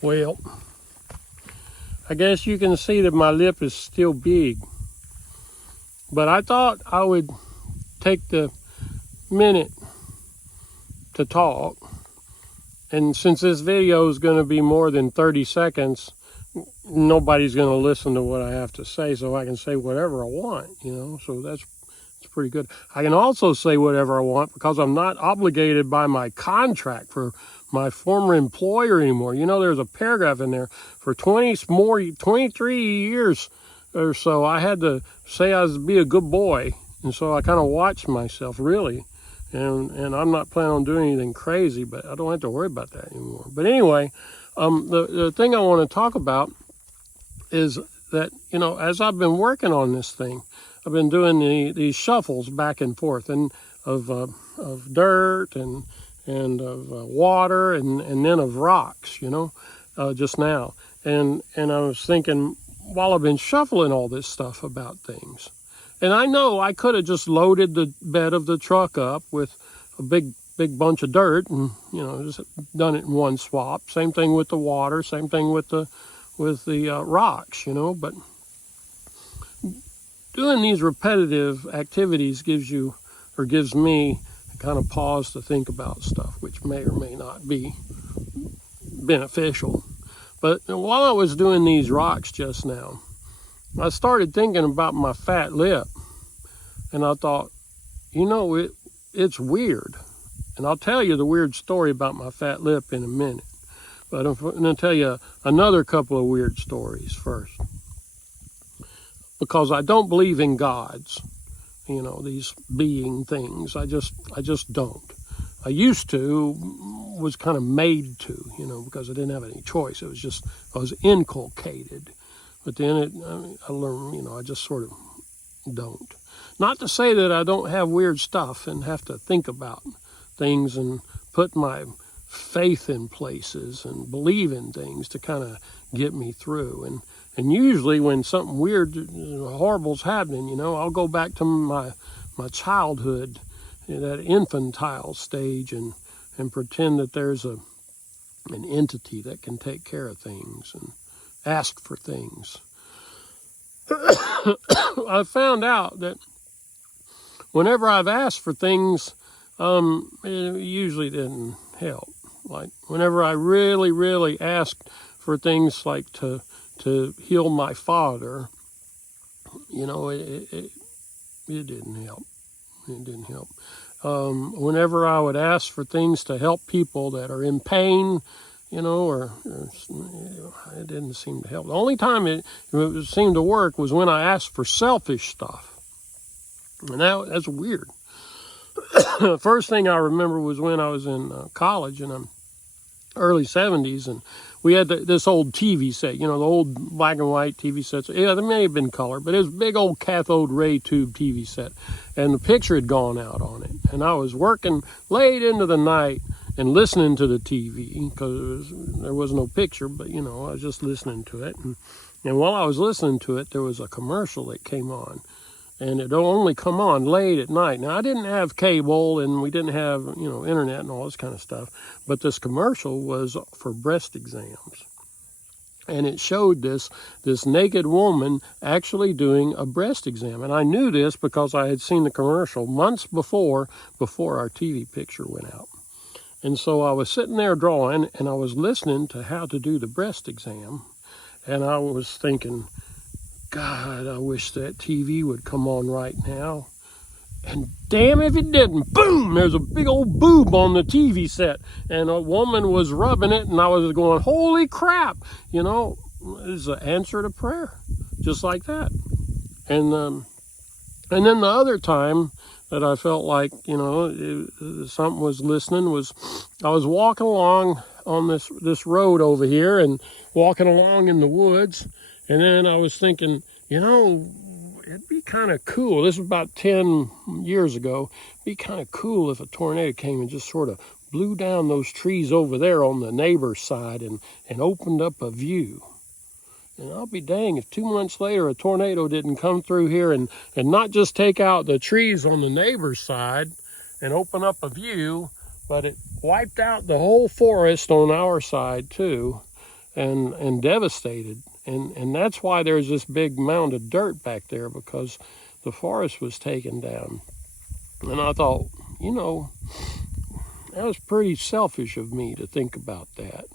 Well, I guess you can see that my lip is still big. But I thought I would take the minute to talk. And since this video is going to be more than 30 seconds, nobody's going to listen to what I have to say, so I can say whatever I want, so that's pretty good. I can also say whatever I want because I'm not obligated by my contract for my former employer anymore. There's a paragraph in there for 23 years or so. I had to say I was be a good boy, and so I kind of watched myself, really. And I'm not planning on doing anything crazy, but I don't have to worry about that anymore. But anyway, the thing I want to talk about is that, as I've been working on this thing, I've been doing these shuffles back and forth and of dirt and of water and then of rocks, just now. And I was thinking, while I've been shuffling all this stuff about things, and I know I could have just loaded the bed of the truck up with a big bunch of dirt and, just done it in one swap. Same thing with the water, same thing with the rocks, but doing these repetitive activities gives me a kind of pause to think about stuff, which may or may not be beneficial. But while I was doing these rocks just now, I started thinking about my fat lip, and I thought, it's weird. And I'll tell you the weird story about my fat lip in a minute. But I'm going to tell you another couple of weird stories first. Because I don't believe in gods, these being things. I just don't. I used to, was kind of made to, because I didn't have any choice. It was just, I was inculcated. But then I learned, I just sort of don't. Not to say that I don't have weird stuff and have to think about things and put my faith in places and believe in things to kind of get me through. And usually when something weird, horrible's happening, I'll go back to my childhood, that infantile stage, and pretend that there's an entity that can take care of things and ask for things. I found out that whenever I've asked for things, it usually didn't help. Like whenever I really, really asked for things like to heal my father, it didn't help. It didn't help. Whenever I would ask for things to help people that are in pain, or it didn't seem to help. The only time it seemed to work was when I asked for selfish stuff. And that's weird. The first thing I remember was when I was in college in the early 70s, and we had this old TV set, the old black and white TV sets. Yeah, they may have been color, but it was a big old cathode ray tube TV set, and the picture had gone out on it. And I was working late into the night and listening to the TV because there was no picture, but, I was just listening to it. And while I was listening to it, there was a commercial that came on. And it only come on late at night. Now, I didn't have cable, and we didn't have, internet and all this kind of stuff. But this commercial was for breast exams. And it showed this naked woman actually doing a breast exam. And I knew this because I had seen the commercial months before our TV picture went out. And so I was sitting there drawing, and I was listening to how to do the breast exam. And I was thinking, God, I wish that TV would come on right now. And damn if it didn't. Boom! There's a big old boob on the TV set. And a woman was rubbing it, and I was going, holy crap! It's an answer to prayer. Just like that. And then the other time that I felt like, something was listening was I was walking along on this road over here and walking along in the woods. And then I was thinking, it'd be kind of cool. This was about 10 years ago. It'd be kind of cool if a tornado came and just sort of blew down those trees over there on the neighbor's side and opened up a view. And I'll be dang if 2 months later a tornado didn't come through here and not just take out the trees on the neighbor's side and open up a view, but it wiped out the whole forest on our side too. and devastated. And that's why there's this big mound of dirt back there, because the forest was taken down. And I thought, that was pretty selfish of me to think about that,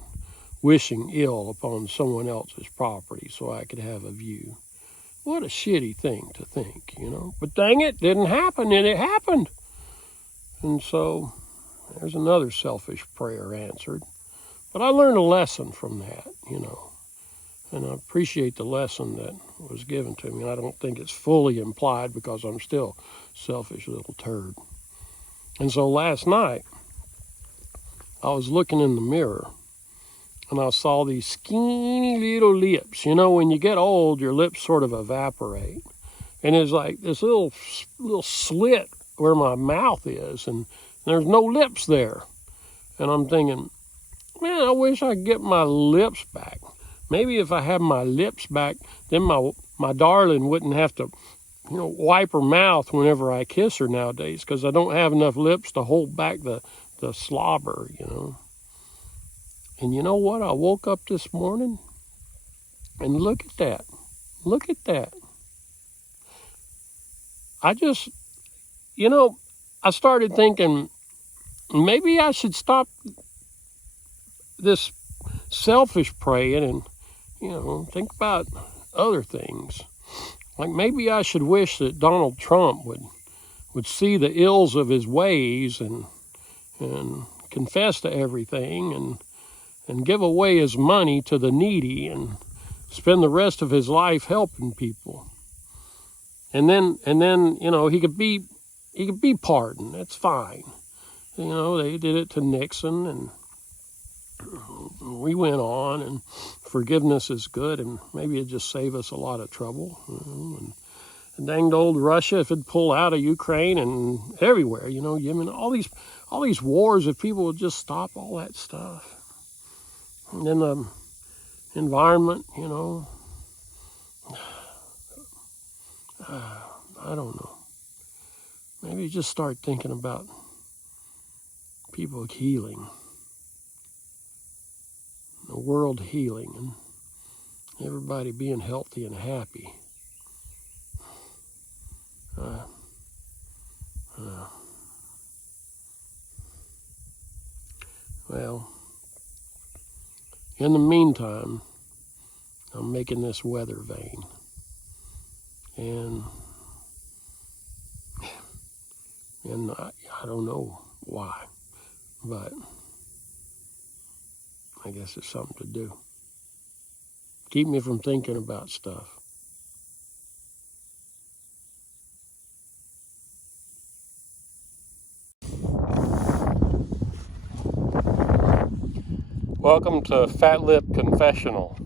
wishing ill upon someone else's property so I could have a view. What a shitty thing to think, But dang it, didn't happen, and it happened. And so there's another selfish prayer answered. But I learned a lesson from that, And I appreciate the lesson that was given to me. I don't think it's fully implied, because I'm still a selfish little turd. And so last night, I was looking in the mirror, and I saw these skinny little lips. When you get old, your lips sort of evaporate. And it's like this little slit where my mouth is, and there's no lips there. And I'm thinking, man, I wish I could get my lips back. Maybe if I had my lips back, then my darling wouldn't have to, wipe her mouth whenever I kiss her nowadays, because I don't have enough lips to hold back the slobber, And you know what? I woke up this morning, and look at that. Look at that. I just, I started thinking, maybe I should stop this selfish praying and, think about other things. Like maybe I should wish that Donald Trump would see the ills of his ways and confess to everything and give away his money to the needy and spend the rest of his life helping people. And then he could be pardoned. That's fine. They did it to Nixon, and we went on, and forgiveness is good, and maybe it'd just save us a lot of trouble. And danged old Russia, if it'd pull out of Ukraine and everywhere, Yemen, all these wars, if people would just stop all that stuff. And then the environment, I don't know. Maybe just start thinking about people healing, the world healing, and everybody being healthy and happy. Well, in the meantime, I'm making this weather vane. And I don't know why, but I guess it's something to do. Keep me from thinking about stuff. Welcome to Fat Lip Confessional.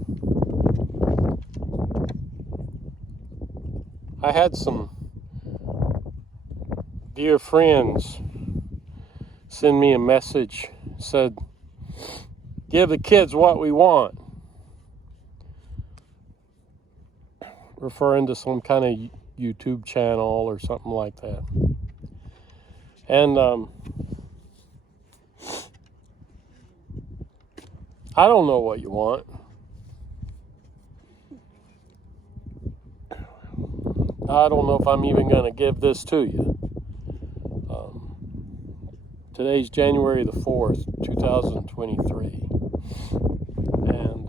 I had some dear friends send me a message, said, give the kids what we want, referring to some kind of YouTube channel or something like that. And I don't know what you want. I don't know if I'm even going to give this to you. Today's January the 4th, 2023. And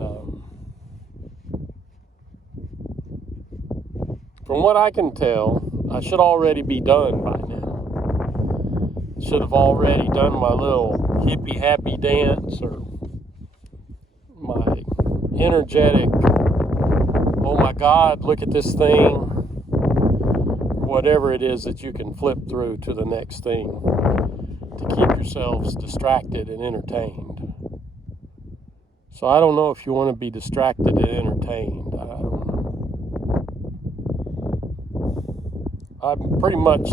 from what I can tell, I should already be done by now. Should have already done my little hippie happy dance, or my energetic, oh my God, look at this thing, whatever it is that you can flip through to the next thing to keep yourselves distracted and entertained. So I don't know if you want to be distracted and entertained. I don't know. I'm pretty much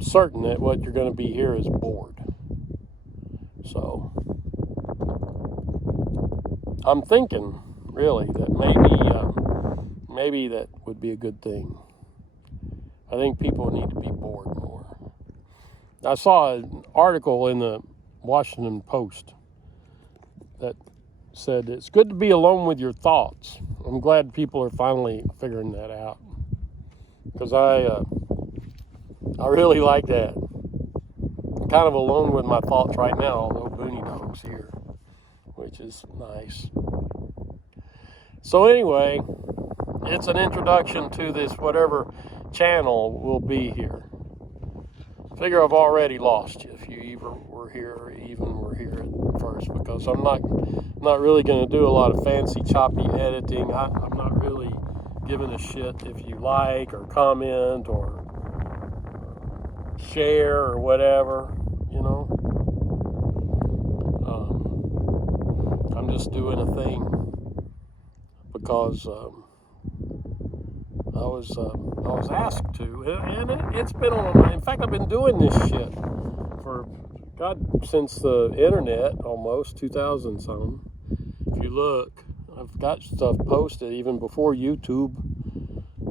certain that what you're going to be here is bored. So I'm thinking, really, that maybe that would be a good thing. I think people need to be bored more. I saw an article in the Washington Post that said it's good to be alone with your thoughts. I'm glad people are finally figuring that out, because I really like that. I'm kind of alone with my thoughts right now, although Booney Dog's here, which is nice. So anyway, it's an introduction to this whatever channel will be here. Figure I've already lost you if you even were here at first, because I'm not really going to do a lot of fancy choppy editing. I'm not really giving a shit if you like or comment or share or whatever, you know. I'm just doing a thing because I was asked to, and it's been on my. In fact, I've been doing this shit for since the internet, almost 2000 something. If you look, I've got stuff posted even before YouTube,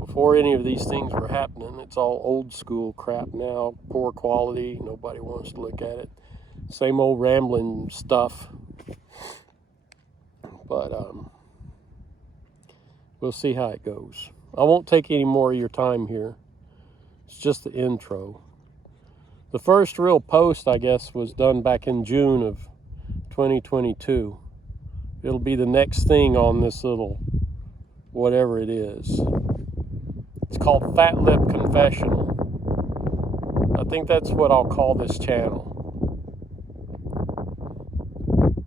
before any of these things were happening. It's all old school crap now, poor quality. Nobody wants to look at it. Same old rambling stuff. But we'll see how it goes. I won't take any more of your time here. It's just the intro. The first real post, I guess, was done back in June of 2022. It'll be the next thing on this little whatever it is. It's called Fat Lip Confessional. I think that's what I'll call this channel.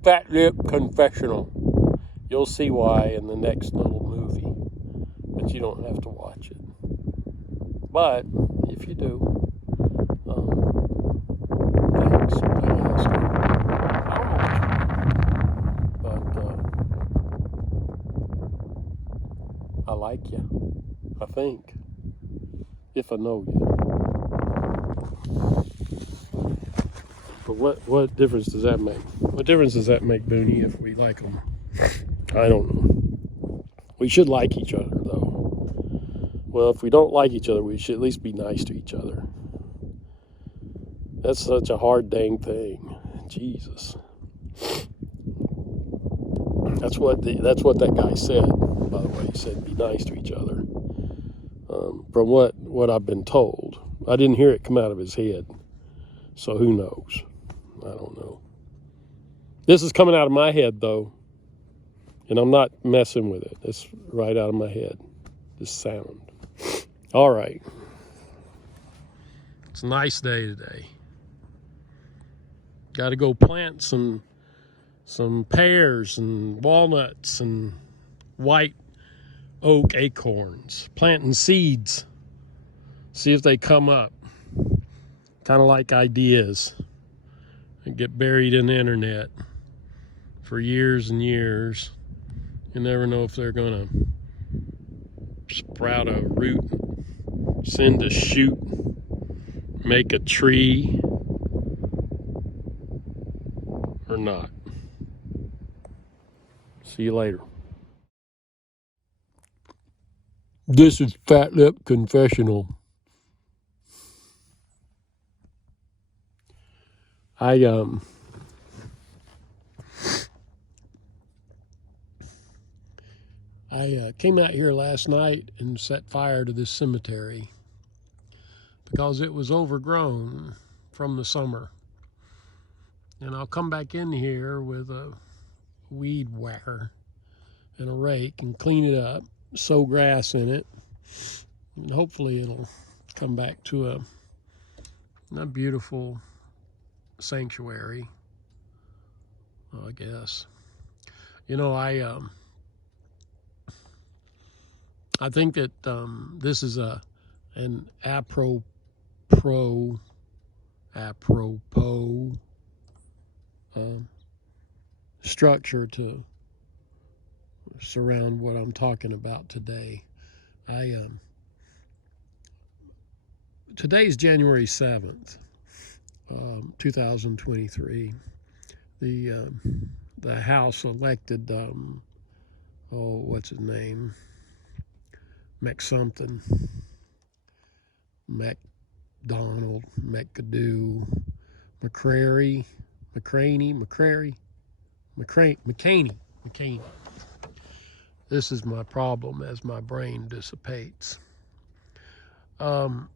Fat Lip Confessional. You'll see why in the next little movie, but you don't have to watch it. But if you do, thanks. I like you, I think, if I know you. But what difference does that make? What difference does that make, Booney, if we like them? I don't know. We should like each other, though. Well, if we don't like each other, we should at least be nice to each other. That's such a hard dang thing. Jesus. That's what that guy said, by the way. He said be nice to each other. From what I've been told. I didn't hear it come out of his head. So who knows? I don't know. This is coming out of my head, though. And I'm not messing with it. It's right out of my head, this sound. All right. It's a nice day today. Got to go plant some pears and walnuts and white oak acorns. Planting seeds. See if they come up. Kind of like ideas. And get buried in the internet for years and years. You never know if they're going to sprout a root, send a shoot, make a tree, or not. See you later. This is Fat Lip Confessional. I came out here last night and set fire to this cemetery because it was overgrown from the summer. And I'll come back in here with a weed whacker and a rake and clean it up, sow grass in it, and hopefully it'll come back to a beautiful sanctuary, I guess. You know, I think that this is an apropos structure to surround what I'm talking about today. Today's January 7th, 2023. The House elected what's his name? McSomething, McDonald, McAdoo, McCraney. Okay, this is my problem as my brain dissipates. And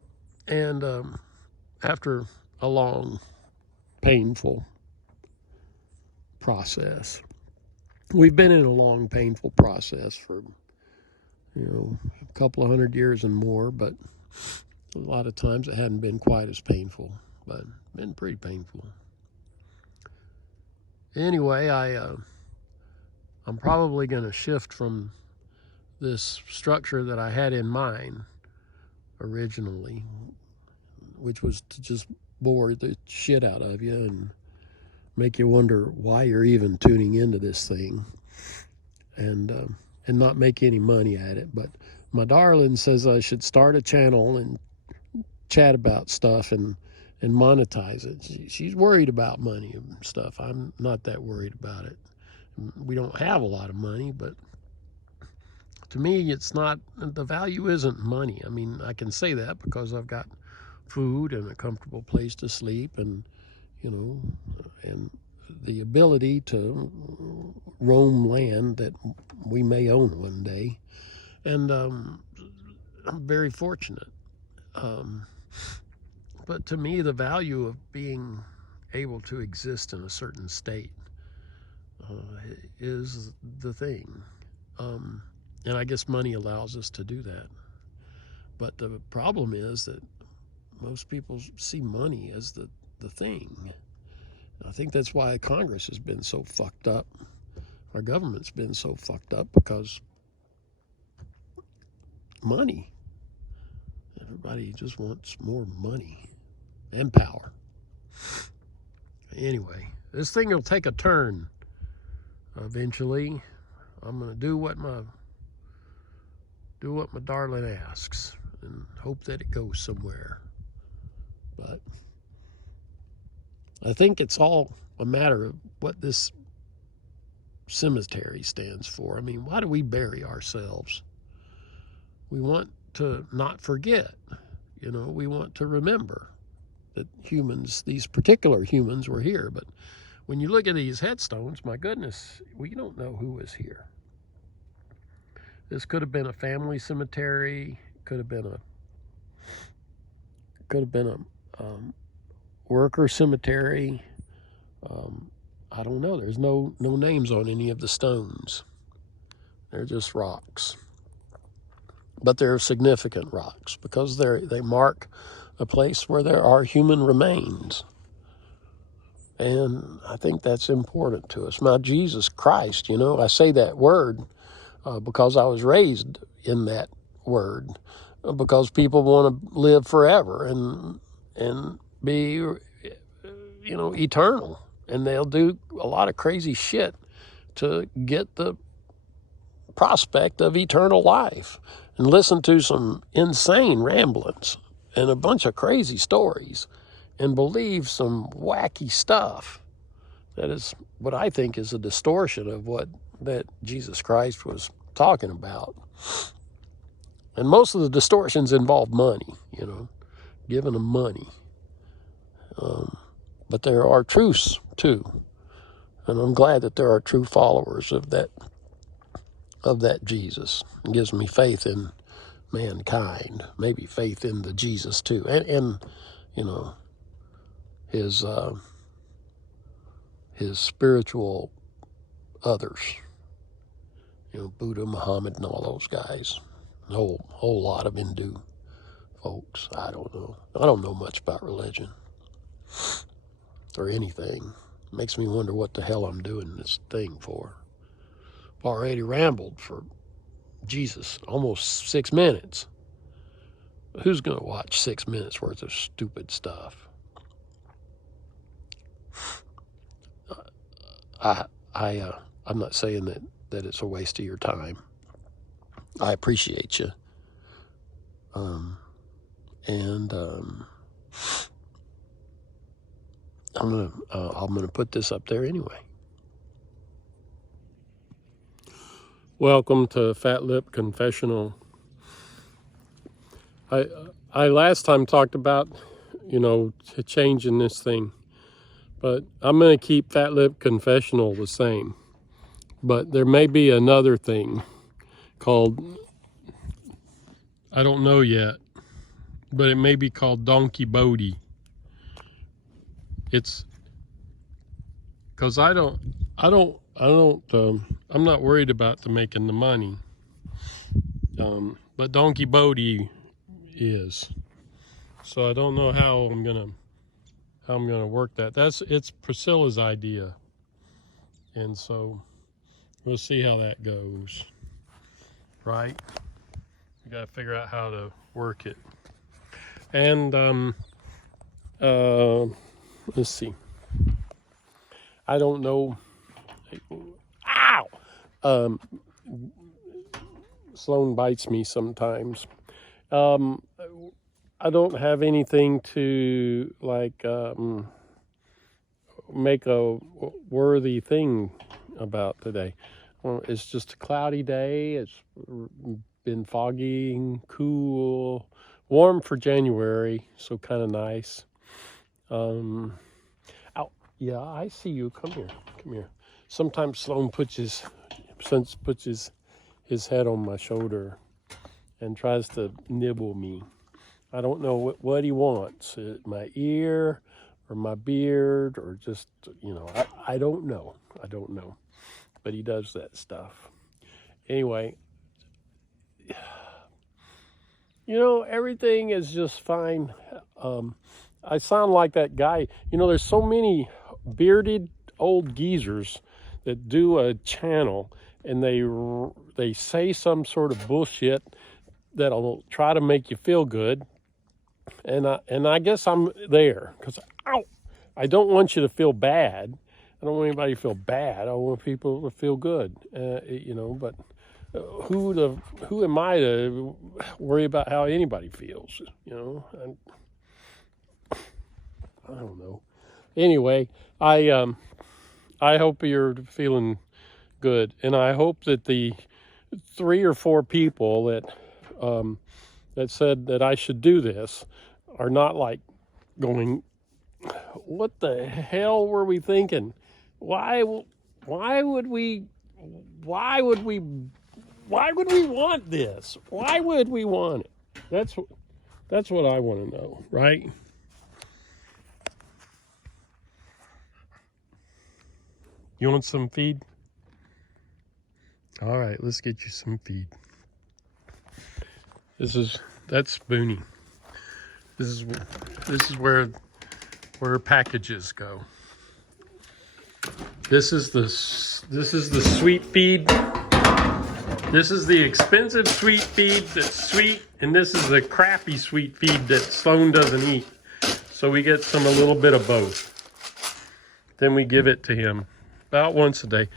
after a long, painful process, we've been in a long, painful process for, a couple of 100 years and more, but a lot of times it hadn't been quite as painful, but been pretty painful. Anyway, I'm probably going to shift from this structure that I had in mind originally, which was to just bore the shit out of you and make you wonder why you're even tuning into this thing, and not make any money at it. But my darling says I should start a channel and chat about stuff and monetize it. She's worried about money and stuff. I'm not that worried about it. We don't have a lot of money, but to me, it's not, the value isn't money. I mean, I can say that because I've got food and a comfortable place to sleep, and and the ability to roam land that we may own one day. And I'm very fortunate. But to me, the value of being able to exist in a certain state is the thing. And I guess money allows us to do that. But the problem is that most people see money as the thing. I think that's why Congress has been so fucked up. Our government's been so fucked up because money. Everybody just wants more money and power. Anyway, this thing will take a turn eventually. I'm going to do what my darling asks and hope that it goes somewhere. But I think it's all a matter of what this cemetery stands for. I mean, why do we bury ourselves? We want to not forget. We want to remember that these particular humans were here. But when you look at these headstones, my goodness, we don't know who was here. This could have been a family cemetery. Could have been a worker cemetery. I don't know. There's no names on any of the stones. They're just rocks. But they're significant rocks because they mark a place where there are human remains. And I think that's important to us. Now, Jesus Christ, I say that word because I was raised in that word, because people want to live forever and be, eternal. And they'll do a lot of crazy shit to get the prospect of eternal life, and listen to some insane ramblings and a bunch of crazy stories and believe some wacky stuff that is what I think is a distortion of what that Jesus Christ was talking about. And most of the distortions involve money, giving them money. But there are truths too, and I'm glad that there are true followers of that Jesus. It gives me faith in mankind, maybe faith in the Jesus too, and his spiritual others, Buddha, Muhammad, and all those guys. A whole lot of Hindu folks. I don't know. I don't know much about religion or anything. It makes me wonder what the hell I'm doing this thing for. I've already rambled for Jesus almost 6 minutes. Who's going to watch 6 minutes worth of stupid stuff? I'm not saying that it's a waste of your time. I appreciate you. I'm gonna put this up there anyway. Welcome to Fat Lip Confessional. I last time talked about, changing this thing, but I'm gonna keep Fat Lip Confessional the same. But there may be another thing called, I don't know yet, but it may be called donkey boaty. It's because I'm not worried about the making the money. But donkey boaty is. So I don't know how I'm gonna work that. It's Priscilla's idea. And so we'll see how that goes. Right? We gotta figure out how to work it. And let's see. I don't know. Ow! Sloan bites me sometimes. I don't have anything to make a worthy thing about today. It's just a cloudy day. It's been foggy, cool, warm for January, so kind of nice. Yeah, I see you. Come here. Sometimes Sloan puts his head on my shoulder and tries to nibble me. I don't know what he wants, my ear or my beard or just, I don't know. But he does that stuff. Anyway, everything is just fine. I sound like that guy. There's so many bearded old geezers that do a channel and they say some sort of bullshit that'll try to make you feel good. And I guess I'm there because I don't want you to feel bad. I don't want anybody to feel bad. I want people to feel good. But who am I to worry about how anybody feels? I don't know. Anyway, I hope you're feeling good, and I hope that the 3 or 4 people that said that I should do this are not like going, what the hell were we thinking? Why would we want this? Why would we want it? That's what I want to know, right? You want some feed? All right, let's get you some feed. That's Booney. This is where packages go. This is the sweet feed. This is the expensive sweet feed that's sweet, and this is the crappy sweet feed that Sloan doesn't eat. So we get a little bit of both. Then we give it to him about once a day.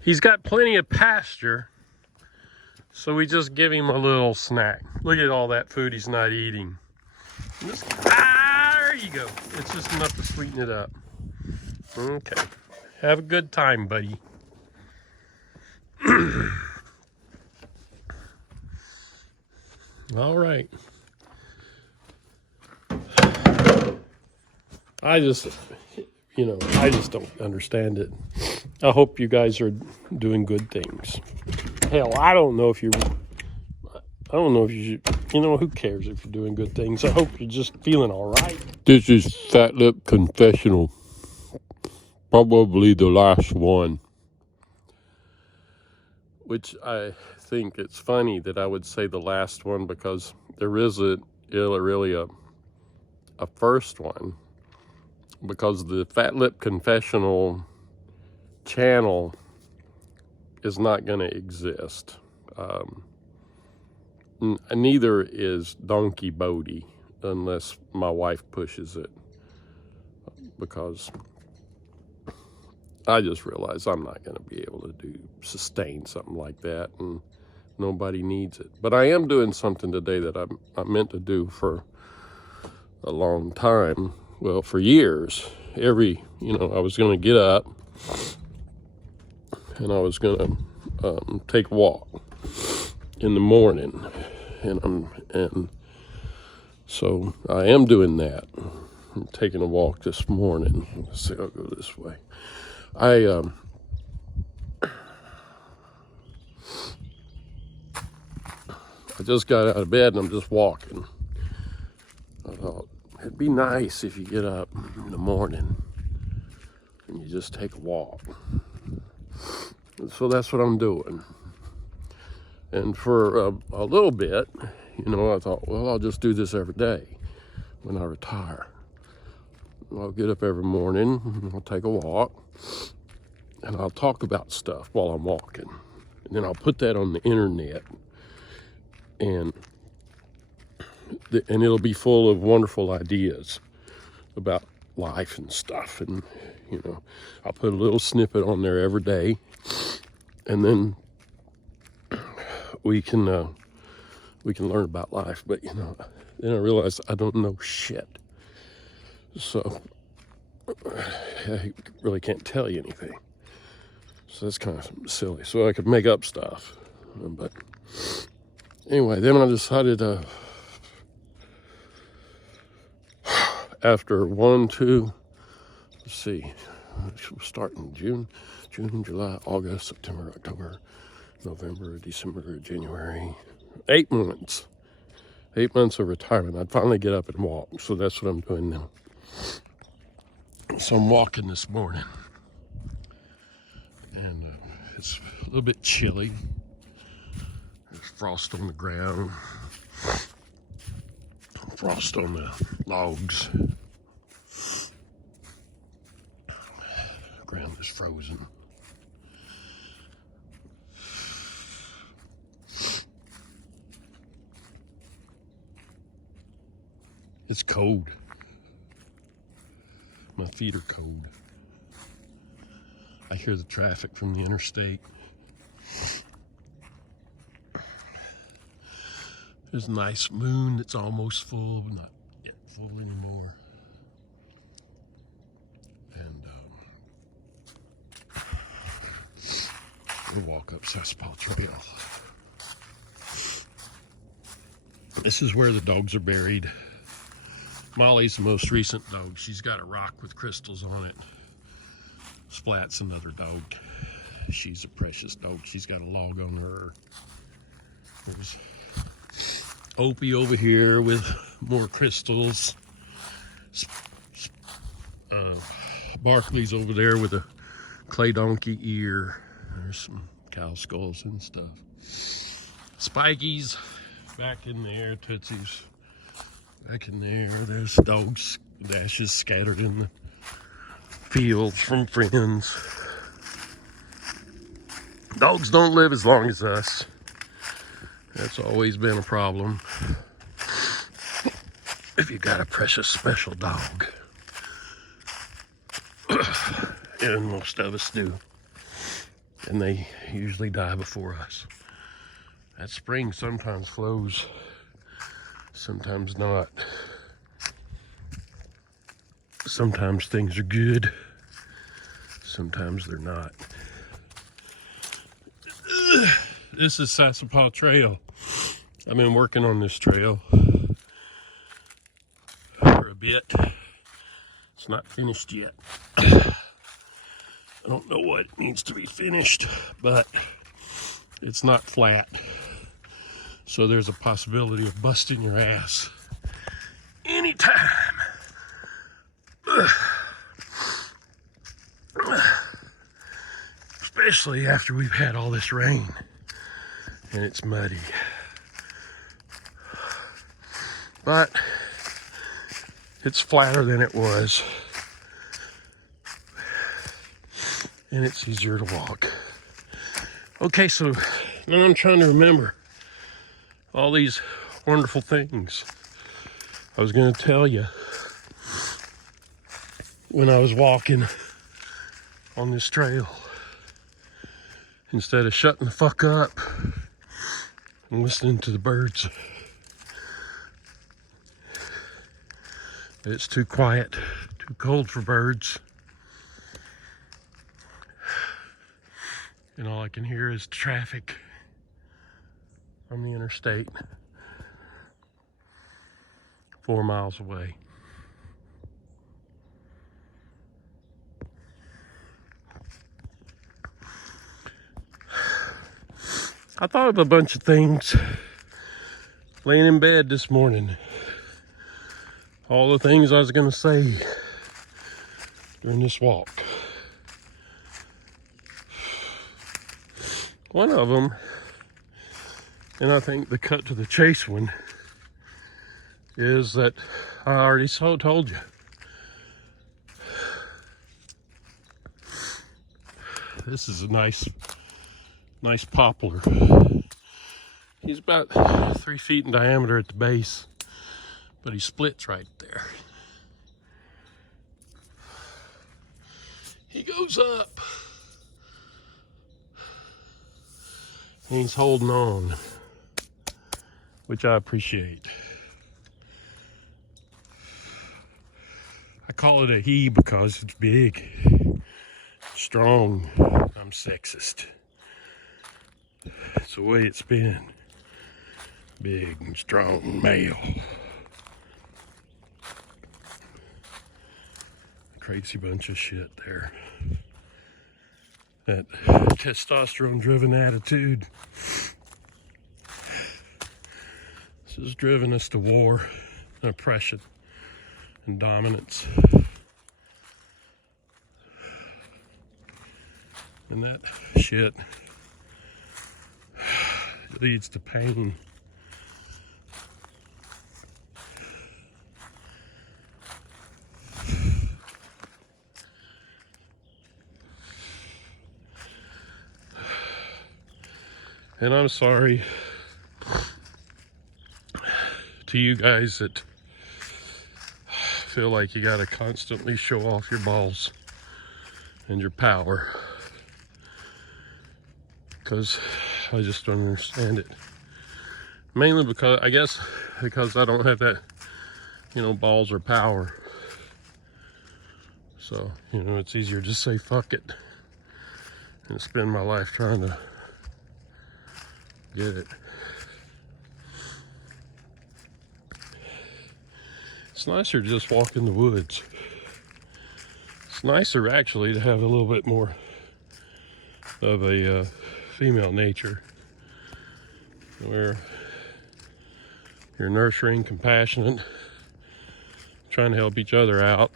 He's got plenty of pasture, so we just give him a little snack. Look at all that food he's not eating. There you go. It's just enough to sweeten it up. Okay. Have a good time, buddy. All right. I just don't understand it. I hope you guys are doing good things. Hell, I don't know if you should, who cares if you're doing good things? I hope you're just feeling all right. This is Fat Lip Confessional. Probably the last one. Which I think it's funny that I would say the last one because there isn't really a first one. Because the Fat Lip Confessional channel is not going to exist. Neither is Donkey Bodie unless my wife pushes it. Because I just realized I'm not going to be able to sustain something like that, and nobody needs it. But I am doing something today that I meant to do for a long time. Well, for years. I was going to get up and I was going to take a walk in the morning, and so I am doing that. I'm taking a walk this morning. Let's see, I'll go this way. I just got out of bed and I'm just walking. I thought it'd be nice if you get up in the morning and you just take a walk. So that's what I'm doing. And for a little bit, you know, I thought, well, I'll just do this every day when I retire. I'll get up every morning, and I'll take a walk, and I'll talk about stuff while I'm walking. And then I'll put that on the internet, and it'll be full of wonderful ideas about life and stuff. And, you know, I'll put a little snippet on there every day, and then we can learn about life. But, you know, then I realized I don't know shit. So I really can't tell you anything. So that's kind of silly. So I could make up stuff. But anyway, then I decided after let's see, we'll start in June, July, August, September, October, November, December, January, 8 months. 8 months of retirement. I'd finally get up and walk. So that's what I'm doing now. So I'm walking this morning, and it's a little bit chilly. There's frost on the ground, frost on the logs. The ground is frozen. It's cold. My feet are cold. I hear the traffic from the interstate. There's a nice moon that's almost full, but not yet full anymore. And we walk up Sasspal Trail. This is where the dogs are buried. Molly's the most recent dog. She's got a rock with crystals on it. Splat's another dog. She's a precious dog. She's got a log on her. There's Opie over here with more crystals. Barkley's over there with a clay donkey ear. There's some cow skulls and stuff. Spikey's back in there. Tootsie's back in there. There's dogs, ashes scattered in the fields from friends. Dogs don't live as long as us. That's always been a problem. If you got a precious special dog. And most of us do. And they usually die before us. That spring sometimes flows, sometimes not. Sometimes things are good, sometimes they're not. This is Sasspal Trail. I've been working on this trail for a bit. It's not finished yet. I don't know what needs to be finished, but it's not flat. So there's a possibility of busting your ass anytime. Especially after we've had all this rain and it's muddy. But it's flatter than it was. And it's easier to walk. Okay, so now I'm trying to remember all these wonderful things I was going to tell you when I was walking on this trail. Instead of shutting the fuck up and listening to the birds. It's too quiet, too cold for birds. And all I can hear is traffic on the interstate 4 miles away. I thought of a bunch of things laying in bed this morning. All the things I was going to say during this walk. One of them, and I think the cut to the chase one, is that I already told you. This is a nice poplar. He's about 3 feet in diameter at the base, but he splits right there. He goes up. And he's holding on, which I appreciate. I call it a he because it's big, strong. I'm sexist. It's the way it's been. Big and strong male. Crazy bunch of shit there. That testosterone-driven attitude. This has driven us to war, and oppression, and dominance. And that shit leads to pain. And I'm sorry to you guys that feel like you gotta constantly show off your balls and your power, because I just don't understand it. Mainly because, I guess, because I don't have that, balls or power. So, it's easier to just say fuck it and spend my life trying to get it. It's nicer to just walk in the woods. It's nicer actually to have a little bit more of a female nature, where you're nurturing, compassionate, trying to help each other out,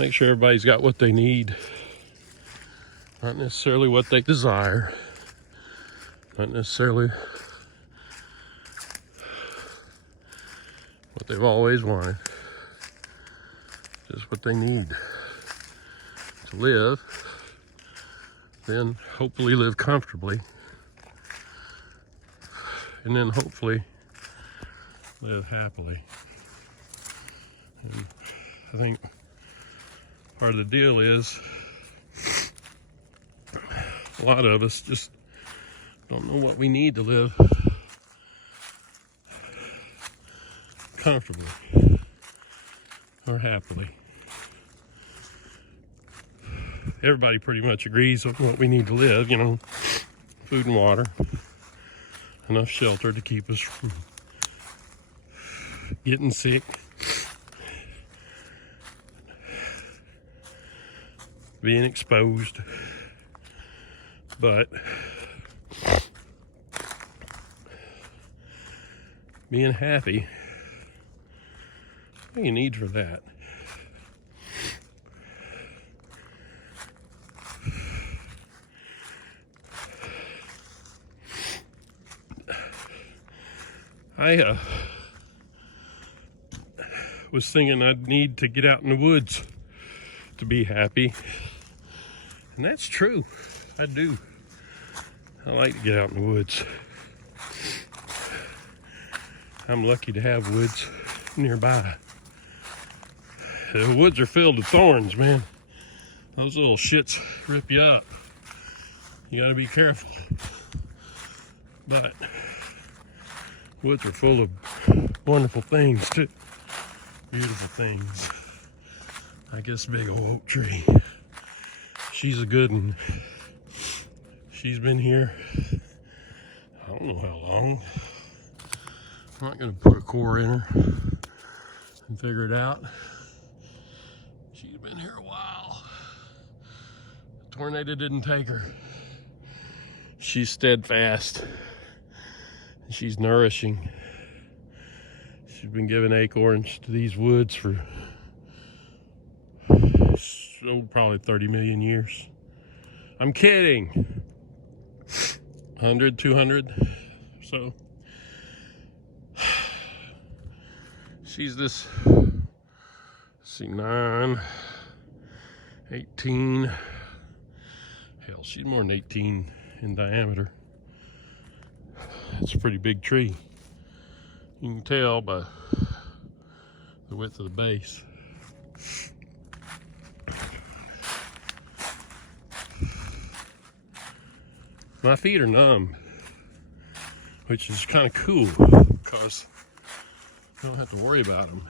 make sure everybody's got what they need, not necessarily what they desire, not necessarily what they've always wanted, just what they need to live, then hopefully live comfortably, and then hopefully live happily. And I think part of the deal is a lot of us just don't know what we need to live comfortably or happily. Everybody pretty much agrees on what we need to live, food and water, enough shelter to keep us from getting sick, being exposed, but being happy, what do you need for that? I was thinking I'd need to get out in the woods to be happy, and that's true. I do. I like to get out in the woods. I'm lucky to have woods nearby. The woods are filled with thorns, man. Those little shits rip you up. You gotta be careful. But woods are full of wonderful things too. Beautiful things. Like this big old oak tree. She's a good one. She's been here, I don't know how long. I'm not gonna put a core in her and figure it out. She's been here a while. The tornado didn't take her. She's steadfast. She's nourishing. She's been giving acorns to these woods for probably 30 million years. I'm kidding. 100, 200 or so. She's this, let's see, 9, 18. Hell, she's more than 18 in diameter. It's a pretty big tree. You can tell by the width of the base. My feet are numb, which is kind of cool because you don't have to worry about them.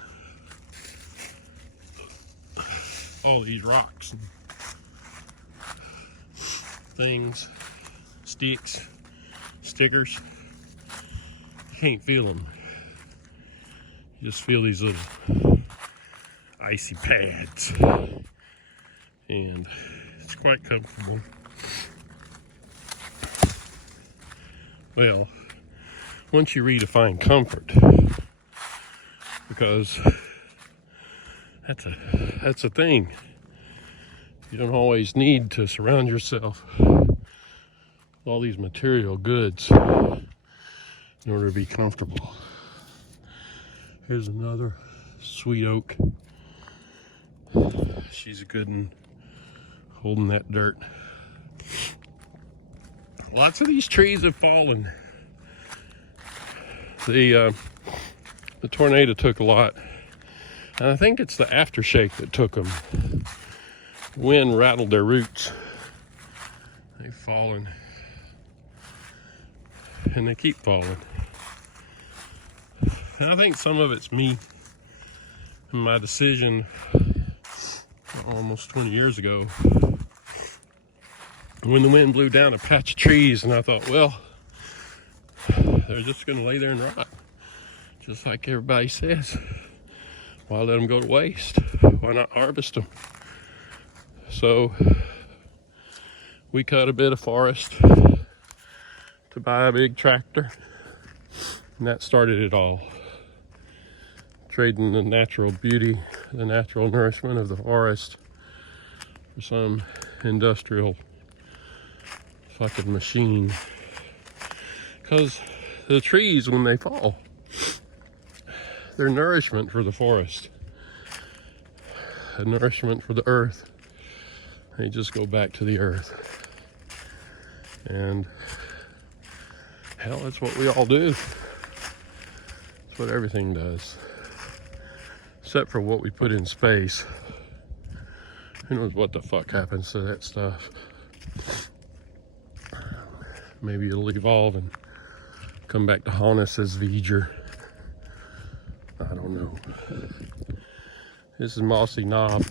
All these rocks and things, sticks, stickers, you can't feel them. You just feel these little icy pads, and it's quite comfortable. Well, once you redefine comfort, because that's a thing. You don't always need to surround yourself with all these material goods in order to be comfortable. Here's another sweet oak. She's a good one, holding that dirt. Lots of these trees have fallen. The tornado took a lot, and I think it's the aftershock that took them. Wind rattled their roots. They've fallen, and they keep falling. And I think some of it's me and my decision almost 20 years ago when the wind blew down a patch of trees, and I thought, well, they're just going to lay there and rot, just like everybody says. Why let them go to waste? Why not harvest them? So we cut a bit of forest to buy a big tractor, and that started it all. Trading the natural beauty, the natural nourishment of the forest for some industrial fucking machine. Because the trees, when they fall, they're nourishment for the forest, a nourishment for the earth. They just go back to the earth. And hell, that's what we all do. That's what everything does. Except for what we put in space. Who knows what the fuck happens to that stuff? Maybe it'll evolve and come back to haunt us as V'ger. I don't know. This is mossy knob.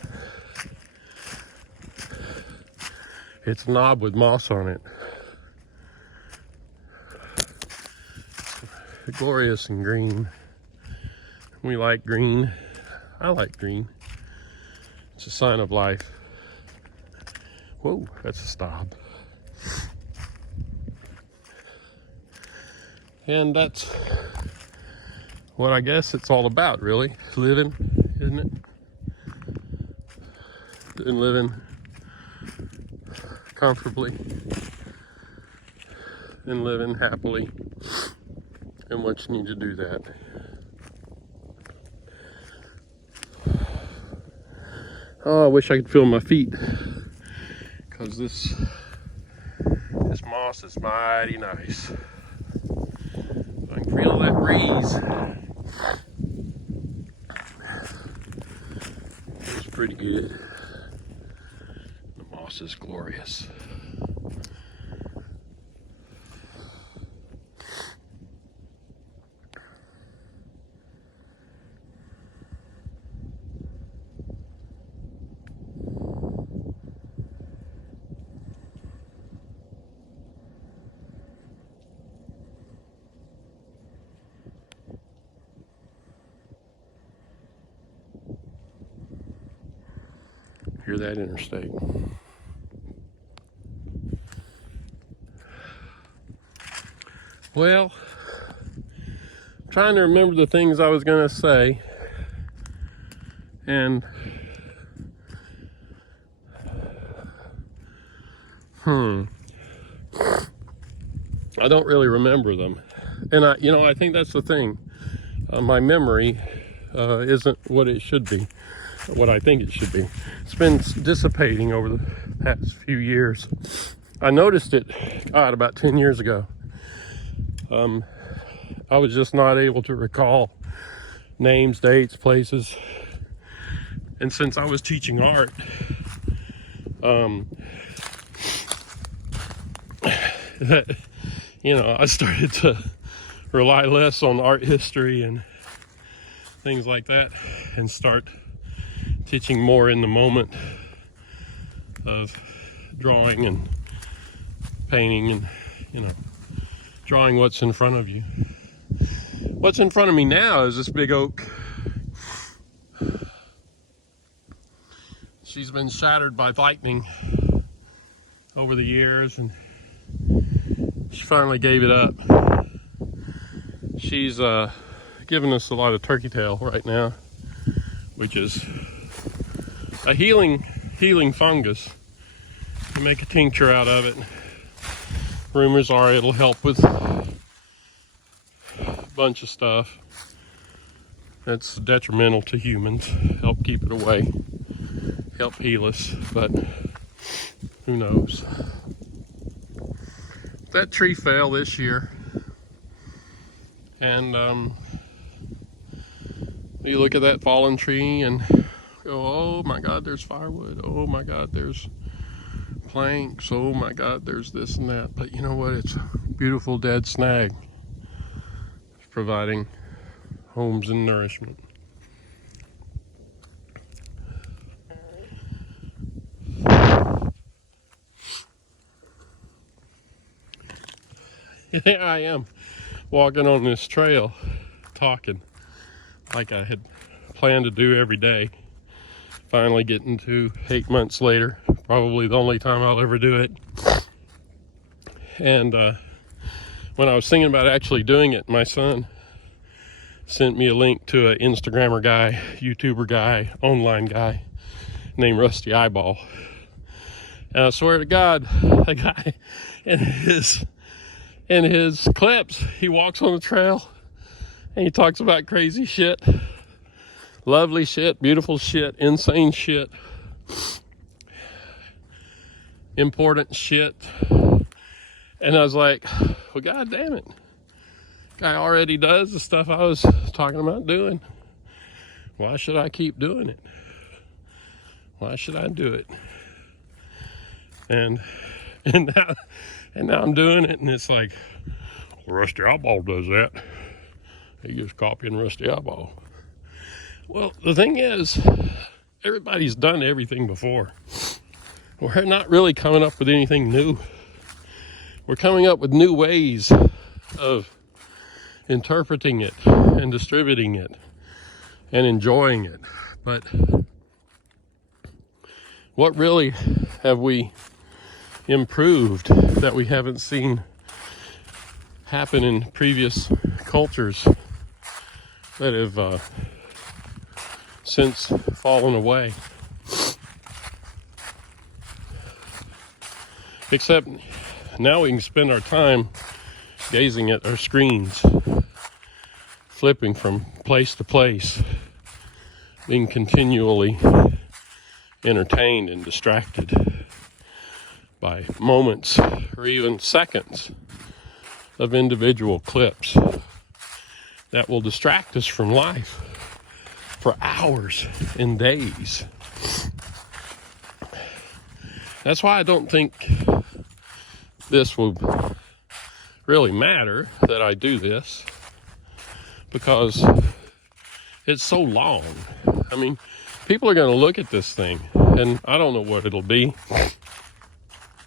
It's a knob with moss on it. It's glorious and green. We like green. I like green. It's a sign of life. Whoa, that's a stop. And that's what I guess it's all about, really. Living, isn't it? And living comfortably and living happily. And what you need to do that. Oh, I wish I could feel my feet, because this moss is mighty nice. I can feel that breeze. It's pretty good. The moss is glorious. Hear that interstate. Well, trying to remember the things I was going to say. And I don't really remember them. And I think that's the thing. My memory isn't what it should be, what I think it should be. It's been dissipating over the past few years. I noticed it, about 10 years ago. I was just not able to recall names, dates, places. And since I was teaching art, I started to rely less on art history and things like that and start teaching more in the moment of drawing and painting and, drawing what's in front of you. What's in front of me now is this big oak. She's been shattered by lightning over the years, and she finally gave it up. She's giving us a lot of turkey tail right now, which is a healing fungus. You make a tincture out of it. Rumors are it'll help with a bunch of stuff that's detrimental to humans. Help keep it away. Help heal us, but who knows? That tree fell this year, and you look at that fallen tree and go, oh my God, there's firewood. Oh my God, there's planks. Oh my God, there's this and that. But you know what? It's a beautiful dead snag. It's providing homes and nourishment. Here I am walking on this trail talking like I had planned to do every day. Finally getting to 8 months later, probably the only time I'll ever do it. And when I was thinking about actually doing it, my son sent me a link to an Instagrammer guy, YouTuber guy, online guy named Rusty Eyeball. And I swear to God, the guy in his clips, he walks on the trail and he talks about crazy shit, lovely shit, beautiful shit, insane shit, important shit. And I was like, well, God damn it. Guy already does the stuff I was talking about doing. Why should I keep doing it? Why should I do it? And now I'm doing it, and it's like, well, Rusty Eyeball does that. He just copying Rusty Eyeball. Well, the thing is, everybody's done everything before. We're not really coming up with anything new. We're coming up with new ways of interpreting it and distributing it and enjoying it. But what really have we improved that we haven't seen happen in previous cultures that have since fallen away? Except now we can spend our time gazing at our screens, flipping from place to place, being continually entertained and distracted by moments or even seconds of individual clips that will distract us from life for hours and days. That's why I don't think this will really matter that I do this, because it's so long. I mean, people are going to look at this thing, and I don't know what it'll be.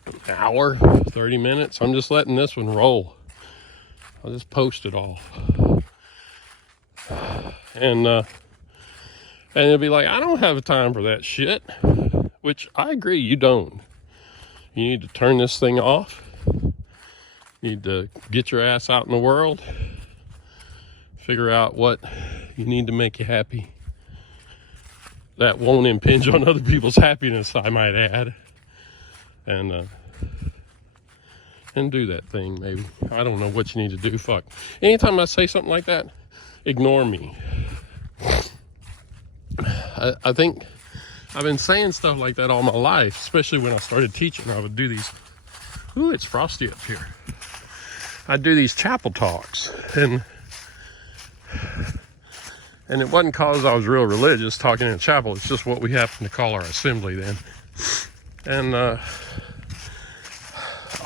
An hour, 30 minutes. I'm just letting this one roll. I'll just post it all. And it'll be like, I don't have time for that shit. Which I agree, you don't. You need to turn this thing off. You need to get your ass out in the world. Figure out what you need to make you happy. That won't impinge on other people's happiness, I might add. And do that thing, maybe. I don't know what you need to do. Fuck. Anytime I say something like that, ignore me. I think I've been saying stuff like that all my life, especially when I started teaching. I would do these. Ooh, it's frosty up here. I'd do these chapel talks, and it wasn't because I was real religious talking in a chapel. It's just what we happened to call our assembly then. And I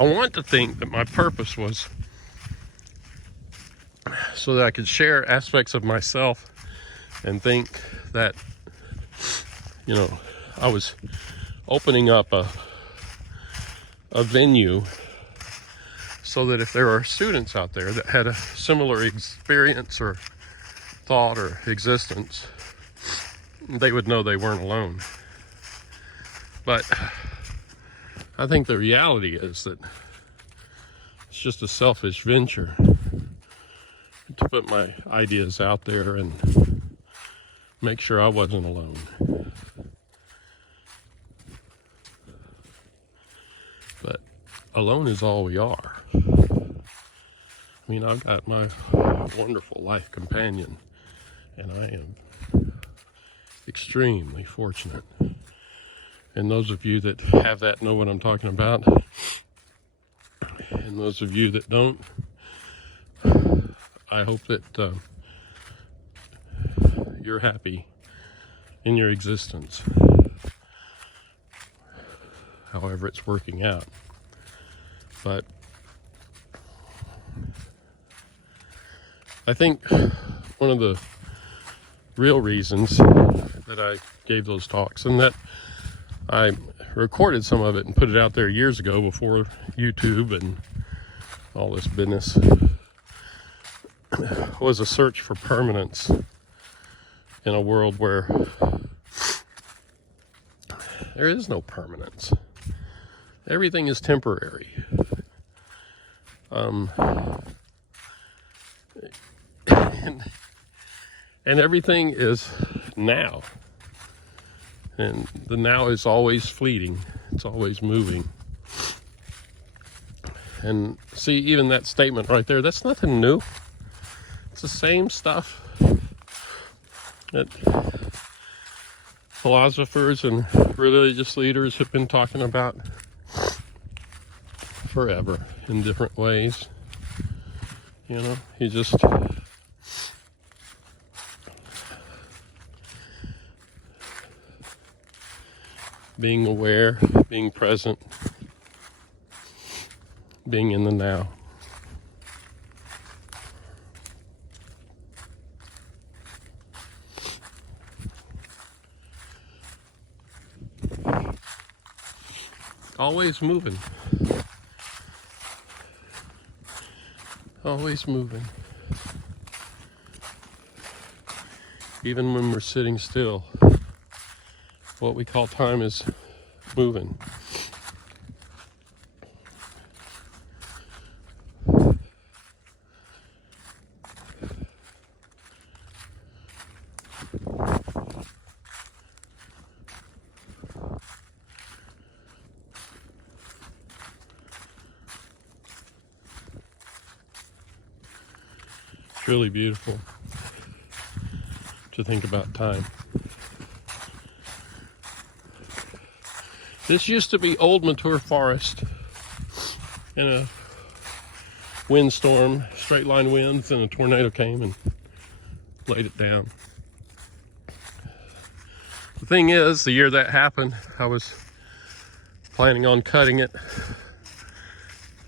want to think that my purpose was so that I could share aspects of myself and think that, you know, I was opening up a venue so that if there are students out there that had a similar experience or thought or existence, they would know they weren't alone. But I think the reality is that it's just a selfish venture to put my ideas out there and make sure I wasn't alone. But alone is all we are. I mean, I've got my wonderful life companion, and I am extremely fortunate. And those of you that have that know what I'm talking about. And those of you that don't, I hope that you're happy in your existence, however it's working out. But I think one of the real reasons that I gave those talks, and that I recorded some of it and put it out there years ago before YouTube and all this business, was a search for permanence in a world where there is no permanence. Everything is temporary. And everything is now. And the now is always fleeting. It's always moving. And see, even that statement right there, that's nothing new. It's the same stuff that philosophers and religious leaders have been talking about forever in different ways. You know, you just being aware, being present, being in the now. Always moving. Always moving. Even when we're sitting still, what we call time is moving. It's really beautiful to think about time. This used to be old mature forest, and a windstorm, straight line winds, and a tornado came and laid it down. The thing is, the year that happened, I was planning on cutting it,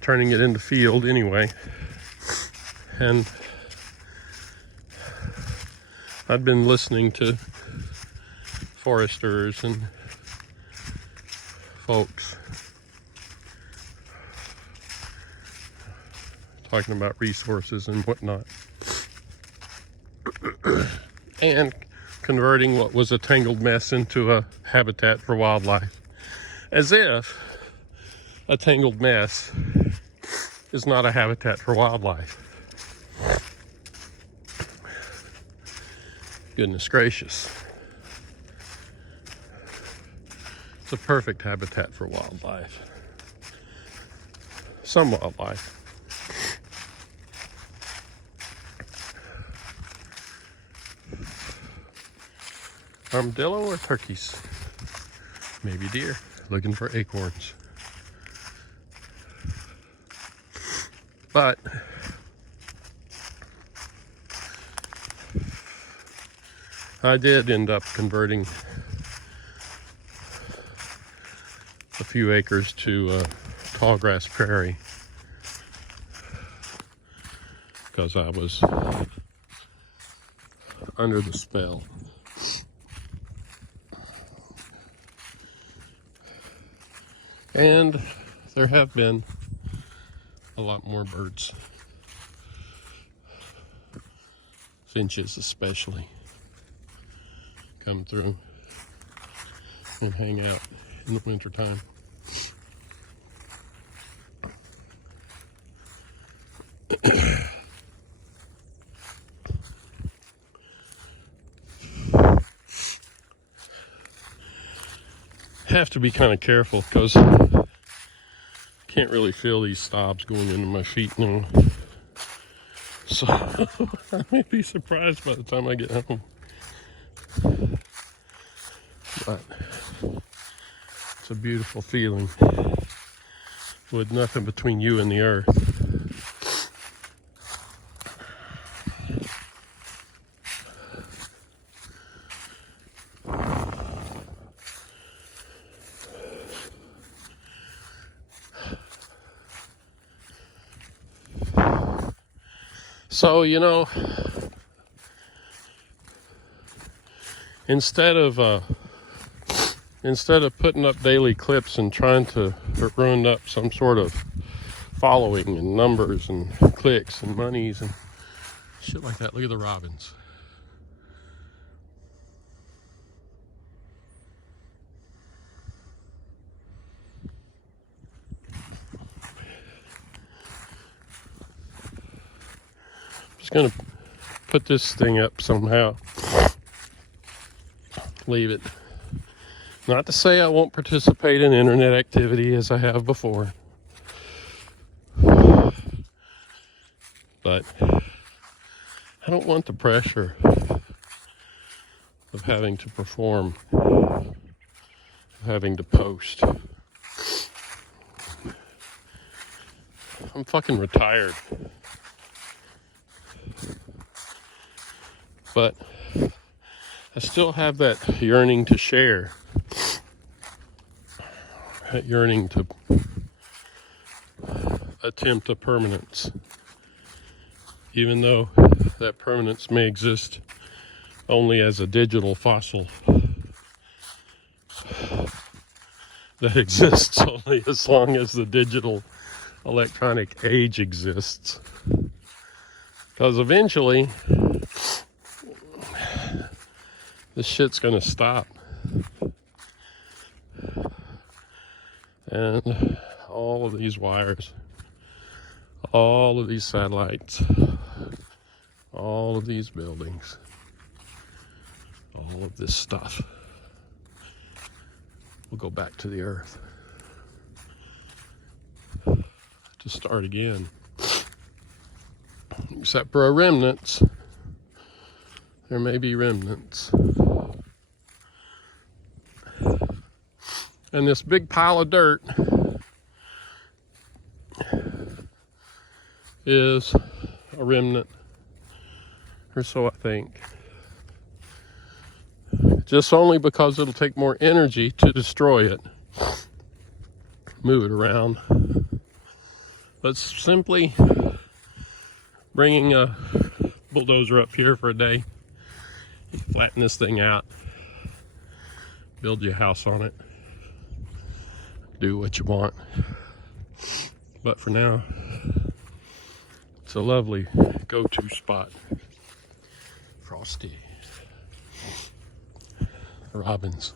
turning it into field anyway, and I'd been listening to foresters and folks talking about resources and whatnot, and converting what was a tangled mess into a habitat for wildlife, as if a tangled mess is not a habitat for wildlife. Goodness gracious. It's a perfect habitat for wildlife. Some wildlife. Armadillo or turkeys? Maybe deer, looking for acorns. But I did end up converting a few acres to tall grass prairie because I was under the spell. And there have been a lot more birds, finches especially, come through and hang out in the wintertime. Have to be kind of careful because I can't really feel these stobs going into my feet now. So I may be surprised by the time I get home. But it's a beautiful feeling with nothing between you and the earth. So, you know, instead of putting up daily clips and trying to run up some sort of following and numbers and clicks and monies and shit like that, look at the robins. Just gonna put this thing up somehow. Leave it. Not to say I won't participate in internet activity as I have before, but I don't want the pressure of having to perform, of having to post. I'm fucking retired. But I still have that yearning to share, that yearning to attempt a permanence, even though that permanence may exist only as a digital fossil that exists only as long as the digital electronic age exists. Because eventually this shit's gonna stop. And all of these wires, all of these satellites, all of these buildings, all of this stuff will go back to the earth to start again. Except for remnants. There may be remnants. And this big pile of dirt is a remnant, or so I think. Just only because it'll take more energy to destroy it. Move it around. But simply bringing a bulldozer up here for a day, you flatten this thing out, build your house on it, do what you want. But for now, it's a lovely go-to spot. Frosty. The robins.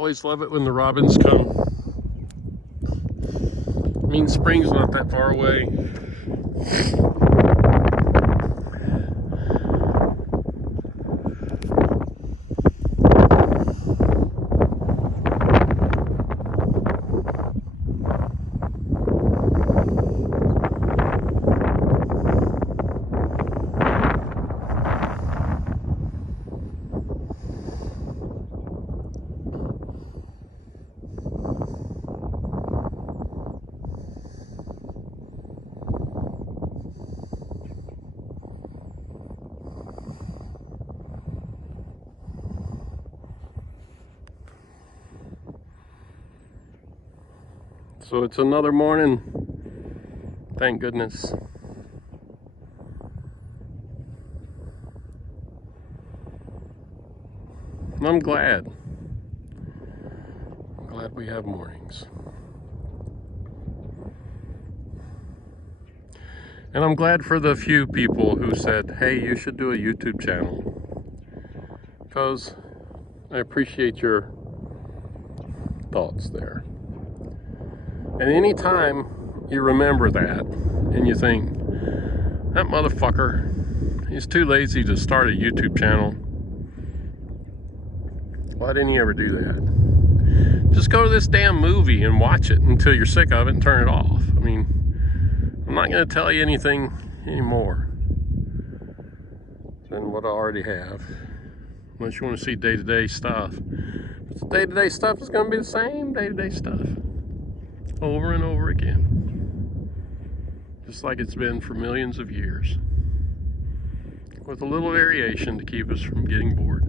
always love it when the robins come. I mean, spring's not that far away. So it's another morning, thank goodness. And I'm glad we have mornings. And I'm glad for the few people who said, hey, you should do a YouTube channel. Because I appreciate your thoughts there. And anytime you remember that and you think, that motherfucker, he's too lazy to start a YouTube channel. Why didn't he ever do that? Just go to this damn movie and watch it until you're sick of it and turn it off. I mean, I'm not going to tell you anything anymore than what I already have. Unless you want to see day-to-day stuff. But the day-to-day stuff is going to be the same day-to-day stuff. Over and over again. Just like it's been for millions of years. With a little variation to keep us from getting bored.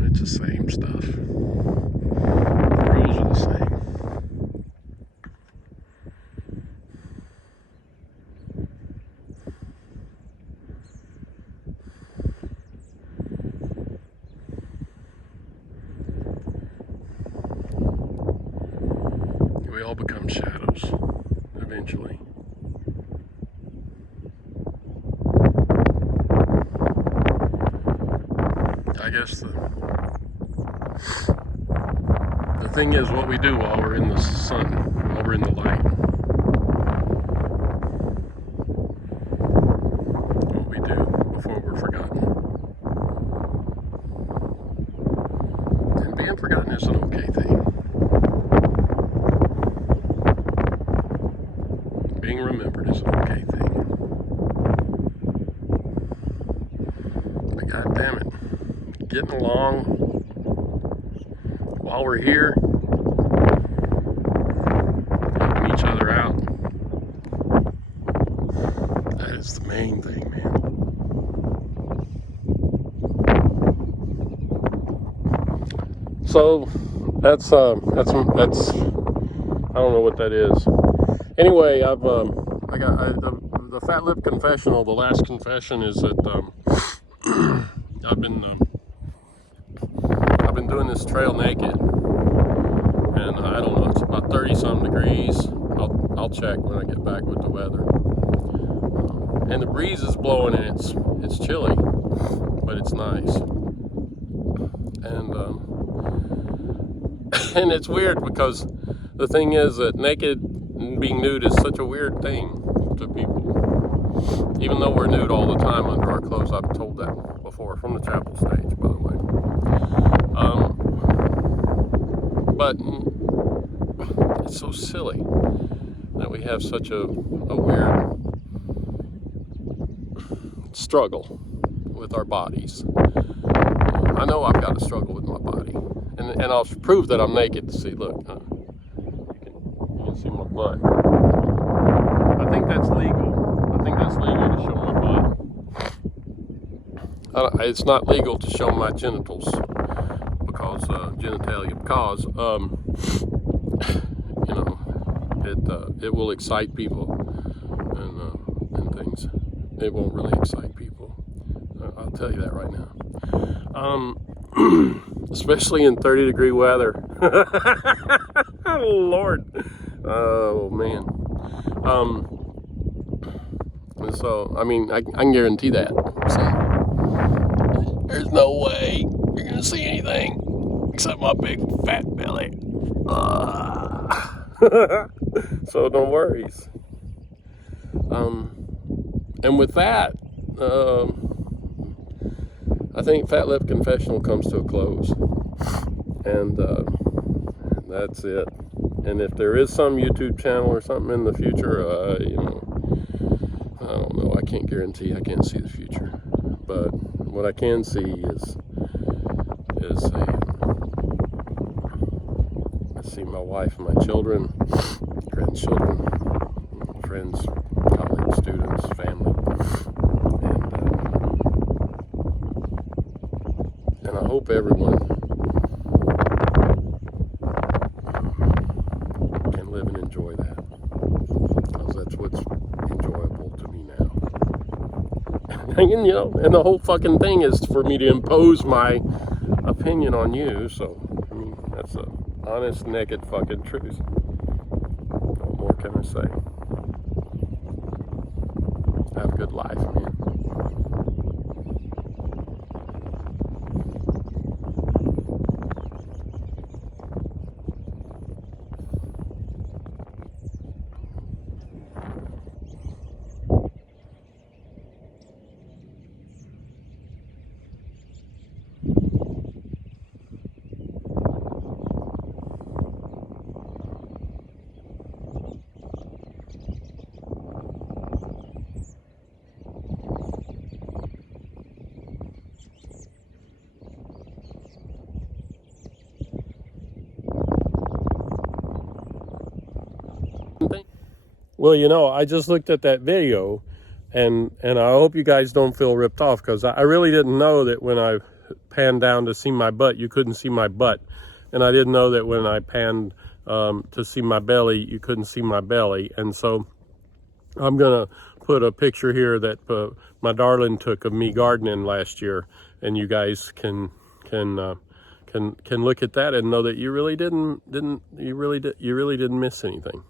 It's the same stuff. The rules are the same. We all become shadows, eventually. I guess the thing is what we do while we're in the sun, while we're in the light. What we do before we're forgotten. And being forgotten is an okay thing. Being remembered is an okay thing. But God damn it, getting along while we're here, helping each other out. That is the main thing, man. So that's I don't know what that is. Anyway, the Fat Lip Confessional. The last confession is that I've been doing this trail naked, and I don't know, it's about 30-some degrees. I'll check when I get back with the weather. And the breeze is blowing, and it's chilly, but it's nice. And and it's weird because the thing is that being nude is such a weird thing to people. Even though we're nude all the time under our clothes, I've told that before from the chapel stage, by the way. But it's so silly that we have such a weird struggle with our bodies. I know I've got a struggle with my body, and I'll prove that I'm naked. To see, look, you can see my butt. I think that's legal. I think that's legal to show my butt. It's not legal to show my genitals because genitalia, because you know, it will excite people and things. It won't really excite people. I'll tell you that right now. Especially in 30-degree weather. Oh, Lord. Oh, man. So, I mean, I can guarantee that. So, there's no way you're going to see anything. to my big fat belly. So no worries. And with that, I think Fat Lip Confessional comes to a close. And that's it. And if there is some YouTube channel or something in the future, you know, I don't know. I can't guarantee. I can't see the future. But what I can see is I see my wife and my children, grandchildren, friends, college students, family, and I hope everyone can live and enjoy that, because that's what's enjoyable to me now. And, you know, and the whole fucking thing is for me to impose my opinion on you. So I mean, that's the honest, naked fucking truth. What more can I say? Have a good life, man. Well, you know, I just looked at that video, and I hope you guys don't feel ripped off, because I really didn't know that when I panned down to see my butt, you couldn't see my butt. And I didn't know that when I panned to see my belly, you couldn't see my belly. And so I'm going to put a picture here that my darling took of me gardening last year, and you guys can look at that and know that you really didn't miss anything.